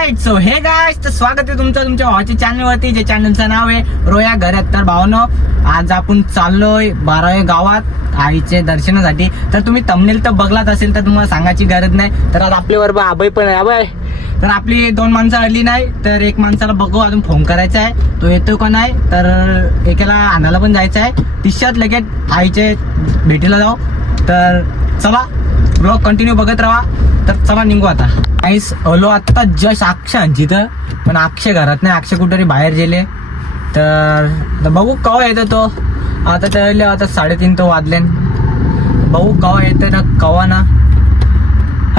All right so hey guys, तर स्वागत आहे तुमचं तुमच्या भावाच्या चॅनलवरती, जे चॅनलचं नाव आहे रोया घरात. तर भावनो, आज आपण चाललोय 12व्या गावात आईचे दर्शनासाठी. तर तुम्ही थंबनेल तर बघलाच असेल, तर तुम्हाला सांगायची गरज नाही. तर आज आपल्याबरोबर आबाई पण आहे. आबाई, तर आपली 2 माणसं आली नाही, तर एक माणसाला बघू अजून फोन करायचा आहे, तो येतो का नाही. तर एकाला आणायला पण जायचं आहे. तिच्यात लगेच आईचे भेटीला जाऊ. तर चला, ब्लॉग कंटिन्यू बघत राहा. तर चला निघू आता. आईस आलो आता जस्ट अक्षय तिथं, पण अक्षय घरात नाही. अक्षय कुठेतरी बाहेर गेले. तर बघू कवा येतो तो. आता त्याला आता 3:30 तो वाजले. बघू कवा येतो ना कवा ना.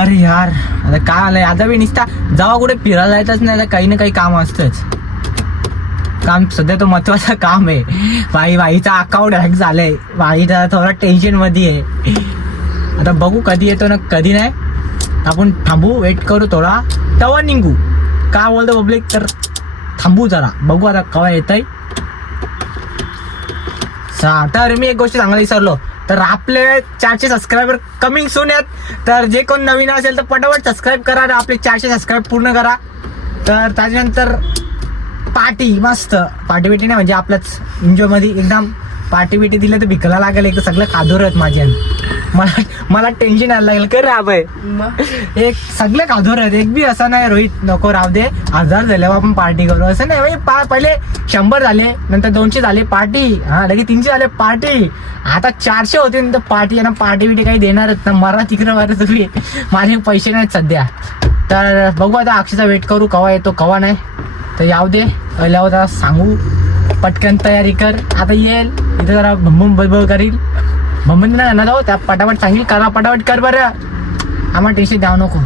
अरे यार, आता काय आलंय, आता बी निसता जावा कुठे फिरायला जायचंच नाही, काही ना काही काम असतंच. काम सध्या तो महत्वाचं काम आहे. भाईचा अकाउंट हॅक झालंय. भाईचा थोडा टेन्शन मध्ये आहे. आता बघू कधी येतो ना कधी नाही. आपण थांबू, वेट करू थोडा, तेव्हा निघू. काय बोलतो पब्लिक, तर थांबू जरा, बघू आता केव्हा येतंय. तर मी एक गोष्ट सांगायला विसरलो, तर आपले 400 सबस्क्रायबर कमिंग सून आहेत. तर जे कोण नवीन असेल तर पटापट सबस्क्राईब करा, आपले 400 सबस्क्राईब पूर्ण करा. तर त्याच्यानंतर पार्टी, मस्त पार्टी बिटी नाही म्हणजे आपलंच एन्जॉय मध्ये एकदम. पार्टी बिटी दिलं तर भिकला लागेल. एक तर सगळं खादोर आहेत माझ्या. मला टेन्शन यायला लागेल कर राबाय. एक सगळे खादोर आहेत, एक बी असं नाही रोहित नको राव दे, 1000 झाल्यावर आपण पार्टी करू असं नाही. पहिले 100 झाले, नंतर 200 झाले पार्टी, हा लगेच 300 झाले पार्टी, आता 400 होते नंतर पार्टी. ना पार्टी बिटी काही देणारच ना, मरा तिकडं मारा तुम्ही, माझे पैसे नाहीत सध्या. तर बघू आता अक्षयचा वेट करू, कवा येतो कवा नाही. तर याव दे आल्यावर सांगू, पटकन तयारी कर. आता येईल इथं जरा भंबून बळबळ करील. भंबून नाही ना जाऊ, त्या पटापट सांगेल करा, पटापट कर बरं, आम्हाला टेन्शन द्यावं नको.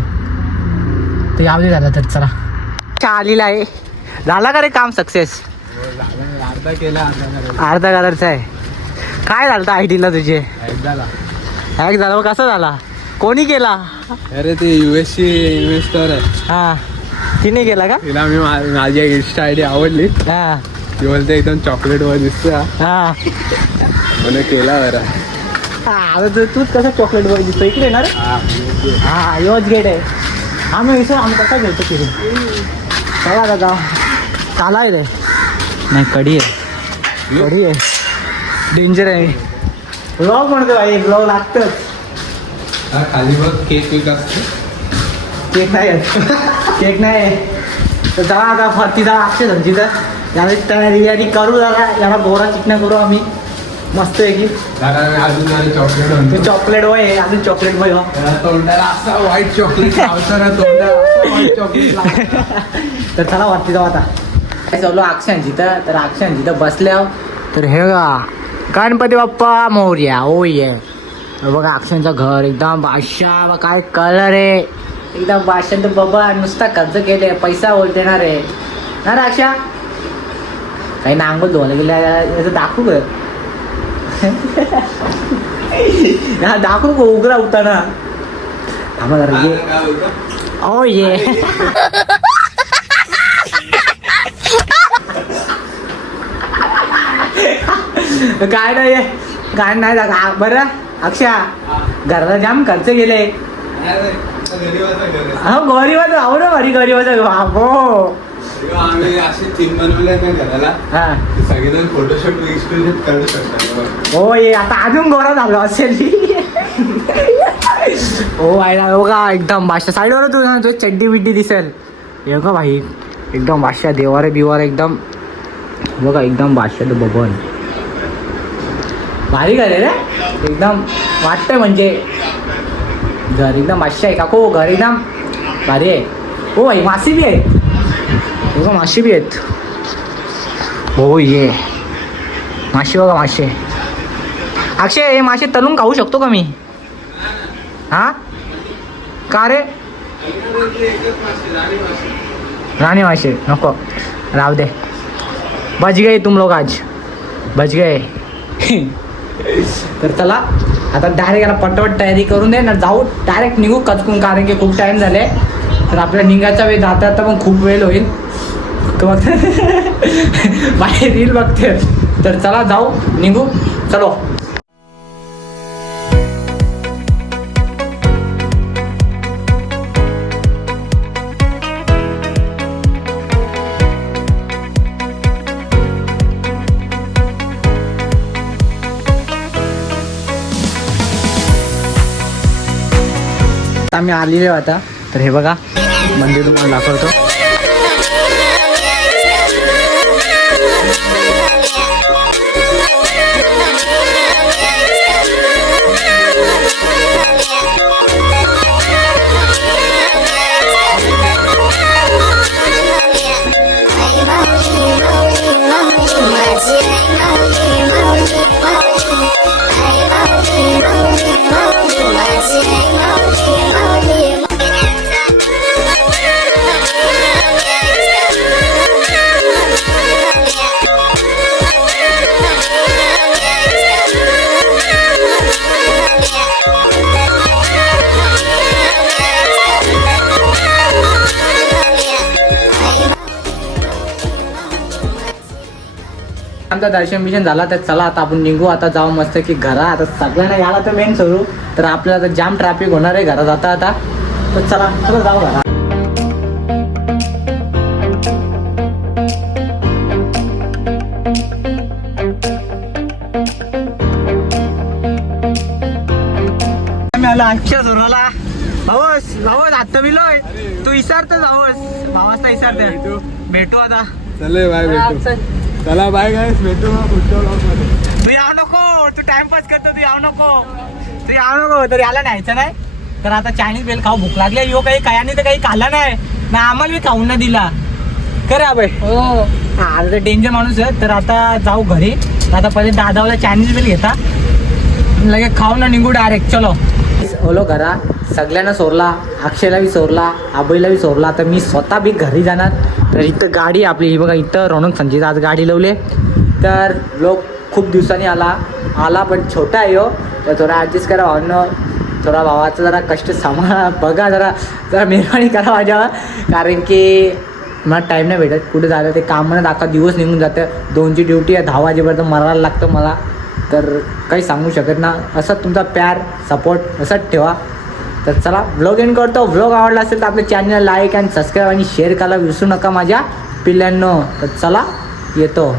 तर याव दे झाला. तर चला, आलेला आहे. झाला का रे काम सक्सेस? अर्धा कलरचा आहे. काय झालं आयडीला तुझे? हॅक झाला. कसा झाला? कोणी केला? अरे ते युएससी इन्व्हेस्टर आहे. हा, तिने केला का? तिला मी माझी इन्स्टा आयडी आवडली. हा, ती बोलते एकदम चॉकलेट वर दिसतो. हा, म्हणे केला बरं. आता तूच कसं चॉकलेट बॉय दिसतो इकडे येणार. हा, योच गेट आहे. आम्ही विसर आम्ही कसा घेतो फिरून. चला दादा, चाला आहे नाही, कडी आहे, कडी आहे, डेंजर आहे. ब्लॉग म्हणतो भाई, ब्लॉग लागतच. खाली बघ केक वेक असतो. केक नाही आहे, केक नाही आहे. तर चला आता फरती जा अक्षय धमचीचं यावेळी तयारी करू. जरा याला गोरा चिकना करू आम्ही मस्त आहे की. अजून चॉकलेट म्हणतो. चॉकलेट बॉय आहे, अजून चॉकलेट बॉय. तोंडाला असा व्हाईट चॉकलेट लावतो ना, तोंडाला व्हाईट चॉकलेट. तर चला वरती जाऊ आता. काय चालू अक्षयांची तर अक्षयांची तर बसल्यावर तर हे बघा, गणपती बाप्पा मोरया. ओ ये बघा अक्षयांचं घर एकदम बादशाह. काय कलर आहे एकदम बादशाह. तर बाबा नुसता खर्च केले, पैसा देणार आहे ना रे अक्षा. काही नांगोल धुवायला गेले दाखवू ग. दाखवू गो उघडा उताना. आम्हाला जरा ओ ये काय नाही, काय नाही बरं अक्षा. घराला जाम खर्च गेले. हो गरीबाचं आहो ना, भारी गरीबाचं बाबो. आम्ही असे थीम बनवले ना घराला, हा सगळेजण फोटोशूट करू शकतात. हो ये आता अजून गोरा झालो असेल. हो आयला बघा एकदम बादशाह. साईडवर तू चड्डी बिड्डी दिसेल. हे का भाई एकदम बादशाह. देवारे बिवारे एकदम बघा, एकदम बादशाह. तो बघून भारी घर आहे रे एकदम. वाटतंय म्हणजे घर एकदम बादशाह आहे. काकू घर एकदम भारी आहे. हो भाई मासे बी आहेत बघा, मासे बी आहेत. हो ये मासे बघा, मासे. अक्षय हे मासे तळून खाऊ शकतो का मी? हा का रे? राणी मासे नको, राहू दे. बच गए तुम लोग, आज बच गए. तर चला आता डायरेक्ट याला पटपट तयारी करून दे ना, जाऊ डायरेक्ट निघू कचकून, कारण की खूप टाईम झाले. तर आपल्या निघायचा वेळ जाता आता पण खूप वेळ होईल. तर बघ बाहेर रील बघते. तर चला जाऊ, निघू, चलो. आम्ही आलेलो आता. तर हे बघा मंदिर तुम्हाला दाखवतो. आमचं दर्शन बिशन झाला. तर चला आता आपण निघू. आता जाऊ मस्त की घरा. आता सगळ्यांना याला तर मेन सोडू. तर आपल्याला तर जाम ट्रॅफिक होणार आहे घरात जाता आता. तर चला चला जाऊ घरा. आम्ही आलो आजच्या सुरुवाला. भाऊस आता बिलोय. तू इसारतच भाऊस. भावाचा इसारत. भेटू आता. चले बाय भेटू. चला बाय गाईस भेटू पुढच्या ब्लॉगमध्ये. तू याव नको. तू टाइमपास करतो. तू याव नको. तर याला न्यायचं नाही. तर आता चायनीज बेल खाऊ भूक लागली. यो काही काय तर काही खाल्ला नाही ना. आम्हाला बी खाऊन नाही दिला. खरं अभय. हो आता तर डेंजर माणूस आहे. तर आता जाऊ घरी. आता पहिले दादावाला चायनीज बेल घेता. लगेच खाऊ ना निघू डायरेक्ट. चलो ओलो घरा. सगळ्यांना सोरला. अक्षयला बी सोरला. आबईला बी सोरला. तर मी स्वतः बी घरी जाणार. तर इथं गाडी आपली ही बघा. इथं रोनक संजीत आज गाडी लावले. तर लोक खूप दिवसांनी आला पण छोटा आहे हो. तर थोडा ॲडजस्ट करा भावनं. थोडा भावाचं जरा कष्ट सांभाळा. बघा जरा मेहरबानी करा माझ्यावर. कारण की मला टाईम नाही भेटत कुठे झालं. ते कामानं दाखवा दिवस निघून जातं. 2ची ड्युटी आहे. 10 वाजेपर्यंत मरायला लागतं मला. तर काही सांगू शकत ना. असंच तुमचा प्यार सपोर्ट असंच ठेवा. तर चला व्लॉग एंड करतो. व्लॉग आवडला असेल तर आपल्या चॅनलला लाईक आणि सबस्क्राईब आणि शेअर करायला विसरू नका माझ्या पिल्ल्यांनो. तर चला येतो.